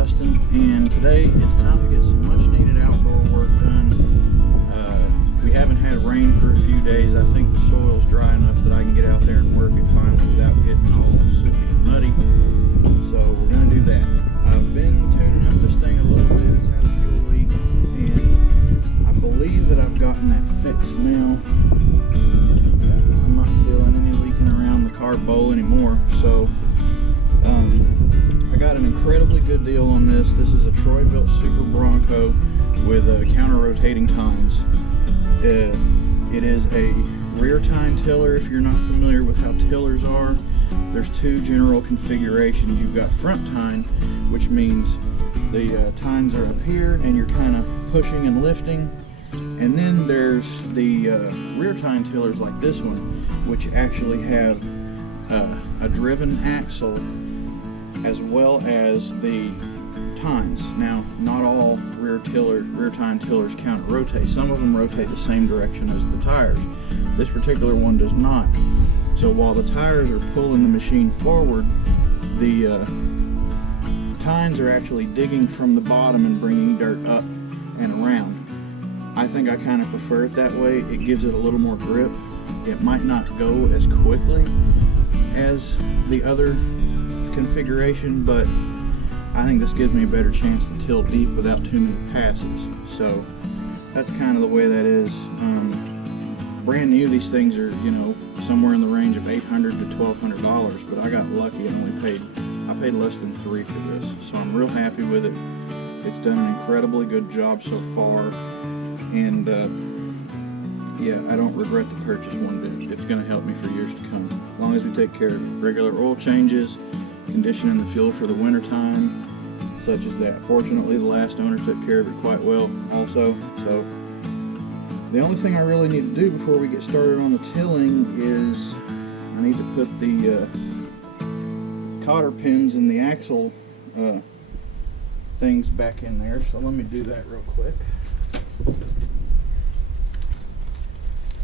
Justin, and today it's time to get some much needed outdoor work done. We haven't had rain for a few days. I think the soil's dry enough that I can get out there and work it finally without getting all soupy and muddy. So we're going to do that. I've been tuning up this thing a little bit. It's had a fuel leak, and I believe that I've gotten that fixed now. I'm not feeling any leaking around the carb bowl anymore. So I got an incredibly good deal on this. This is a Troy-built Super Bronco with counter-rotating tines. It is a rear tine tiller. If you're not familiar with how tillers are, there's two general configurations. You've got front tine, which means the tines are up here and you're kind of pushing and lifting. And then there's the rear tine tillers like this one, which actually have a driven axle as well as the tines. Now, not all rear tine tillers counter-rotate. Some of them rotate the same direction as the tires. This particular one does not. So while the tires are pulling the machine forward, the tines are actually digging from the bottom and bringing dirt up and around. I think I kind of prefer it that way. It gives it a little more grip. It might not go as quickly as the other configuration, but I think this gives me a better chance to till deep without too many passes. So that's kind of the way that is. Brand new, these things are, you know, somewhere in the range of $800 to $1,200, but I got lucky and I paid less than $3 for this. So I'm real happy with it. It's done an incredibly good job so far, and yeah, I don't regret the purchase one bit. It's going to help me for years to come, as long as we take care of regular oil changes, conditioning the fuel for the winter time, such as that. Fortunately, the last owner took care of it quite well also. So the only thing I really need to do before we get started on the tilling is I need to put the cotter pins and the axle things back in there. So let me do that real quick.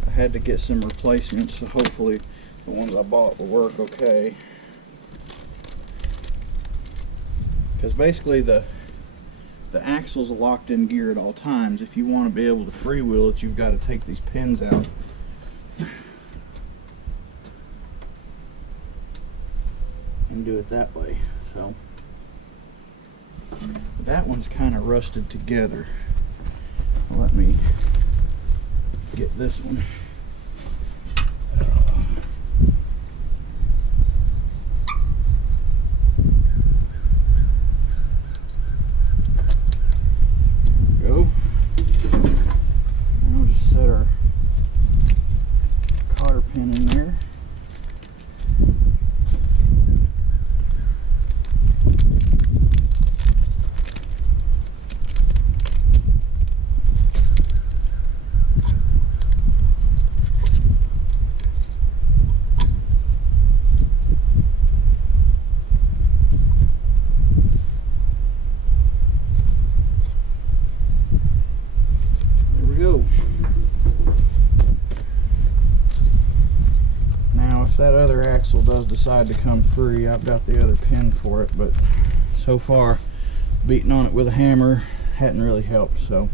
I had to get some replacements, so hopefully the ones I bought will work okay. Because basically the axle's locked in gear at all times. If you want to be able to freewheel it, you've got to take these pins out. And do it that way. So that one's kind of rusted together. Let me get this one. If that other axle does decide to come free, I've got the other pin for it, but so far beating on it with a hammer hadn't really helped, so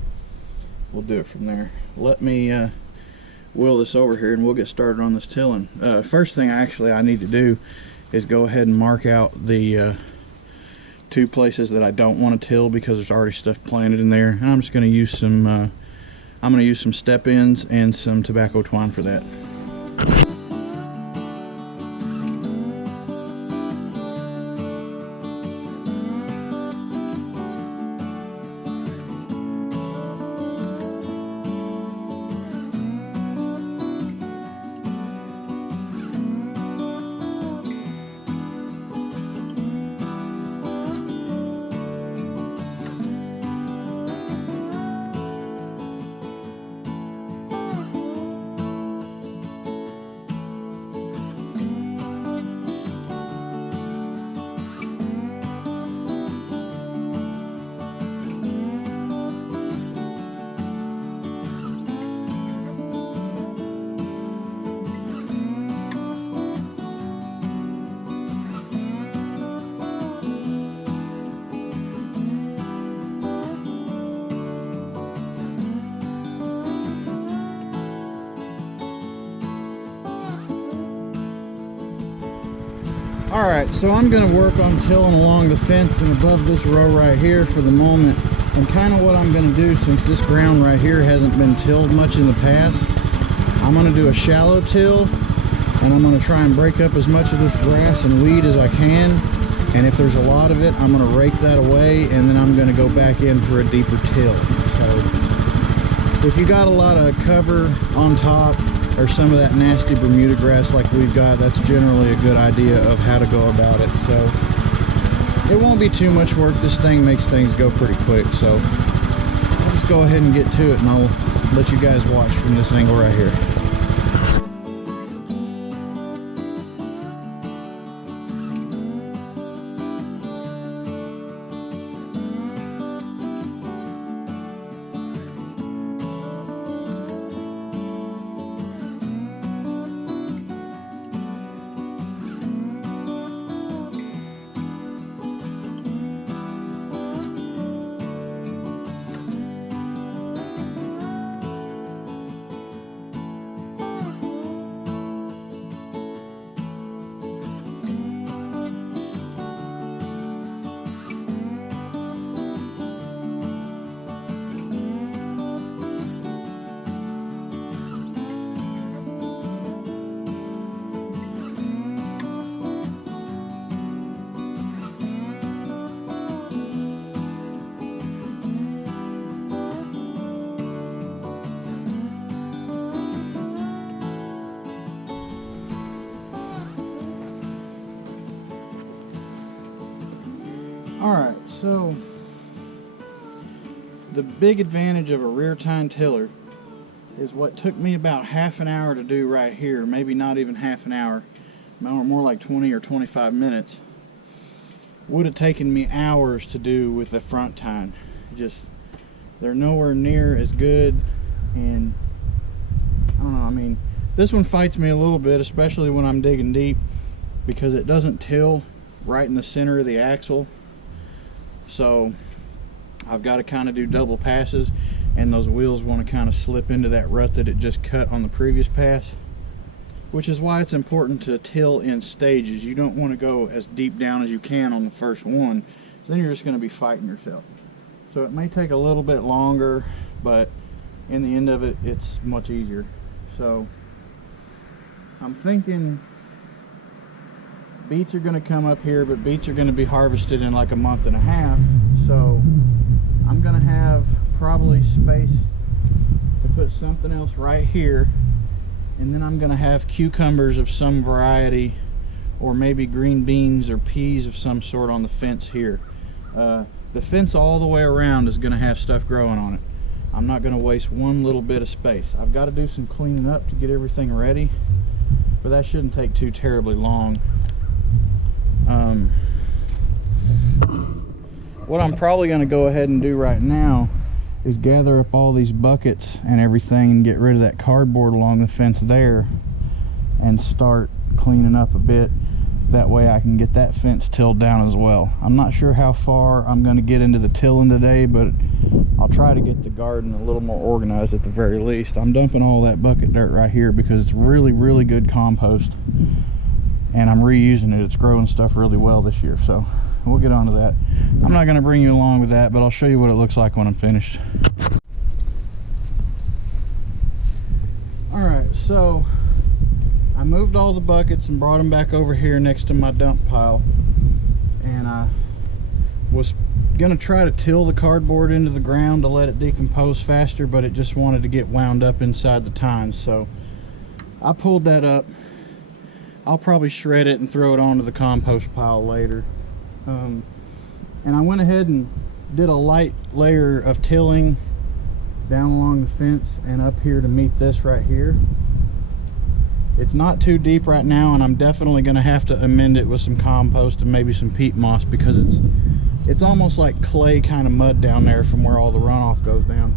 we'll do it from there. Let me wheel this over here and we'll get started on this tilling. First thing I need to do is go ahead and mark out the two places that I don't want to till because there's already stuff planted in there, and I'm just going to use some step ends and some tobacco twine for that. Alright, so I'm going to work on tilling along the fence and above this row right here for the moment. And kind of what I'm going to do, since this ground right here hasn't been tilled much in the past, I'm going to do a shallow till, and I'm going to try and break up as much of this grass and weed as I can. And if there's a lot of it, I'm going to rake that away, and then I'm going to go back in for a deeper till. So if you got a lot of cover on top, or some of that nasty Bermuda grass like we've got, that's generally a good idea of how to go about it. So it won't be too much work. This thing makes things go pretty quick. So I'll just go ahead and get to it, and I'll let you guys watch from this angle right here. Alright, so the big advantage of a rear tine tiller is what took me about half an hour to do right here, maybe not even half an hour, more like 20 or 25 minutes, would have taken me hours to do with the front tine. Just, they're nowhere near as good, and I don't know, I mean, this one fights me a little bit, especially when I'm digging deep, because it doesn't till right in the center of the axle. So I've got to kind of do double passes, and those wheels want to kind of slip into that rut that it just cut on the previous pass, which is why it's important to till in stages. You don't want to go as deep down as you can on the first one, so then you're just going to be fighting yourself. So it may take a little bit longer, but in the end of it, it's much easier. So I'm thinking beets are going to come up here, but beets are going to be harvested in like a month and a half, so I'm going to have probably space to put something else right here, and then I'm going to have cucumbers of some variety, or maybe green beans or peas of some sort on the fence here. The fence all the way around is going to have stuff growing on it. I'm not going to waste one little bit of space. I've got to do some cleaning up to get everything ready, but that shouldn't take too terribly long. What I'm probably going to go ahead and do right now is gather up all these buckets and everything and get rid of that cardboard along the fence there and start cleaning up a bit. That way I can get that fence tilled down as well. I'm not sure how far I'm going to get into the tilling today, but I'll try to get the garden a little more organized at the very least. I'm dumping all that bucket dirt right here because it's really, really good compost, and I'm reusing it. It's growing stuff really well this year, so we'll get on to that. I'm not going to bring you along with that, but I'll show you what it looks like when I'm finished. Alright, so I moved all the buckets and brought them back over here next to my dump pile, and I was going to try to till the cardboard into the ground to let it decompose faster, but it just wanted to get wound up inside the tines, so I pulled that up. I'll probably shred it and throw it onto the compost pile later. And I went ahead and did a light layer of tilling down along the fence and up here to meet this right here. It's not too deep right now, and I'm definitely going to have to amend it with some compost and maybe some peat moss, because it's almost like clay kind of mud down there from where all the runoff goes down,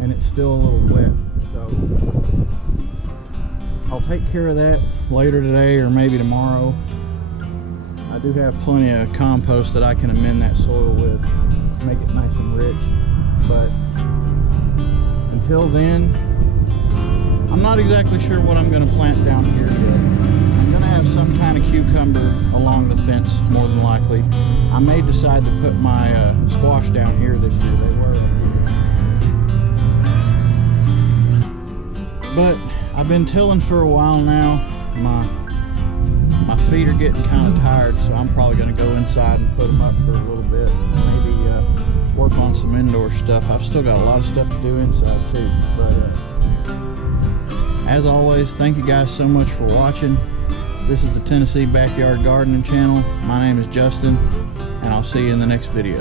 and it's still a little wet. So I'll take care of that later today or maybe tomorrow. I do have plenty of compost that I can amend that soil with, make it nice and rich, but until then, I'm not exactly sure what I'm going to plant down here yet. I'm going to have some kind of cucumber along the fence, more than likely. I may decide to put my squash down here this year. They were up here. But I've been tilling for a while now. My feet are getting kind of tired, so I'm probably going to go inside and put them up for a little bit. Maybe work on some indoor stuff. I've still got a lot of stuff to do inside too. But as always, thank you guys so much for watching. This is the Tennessee Backyard Gardening Channel. My name is Justin, and I'll see you in the next video.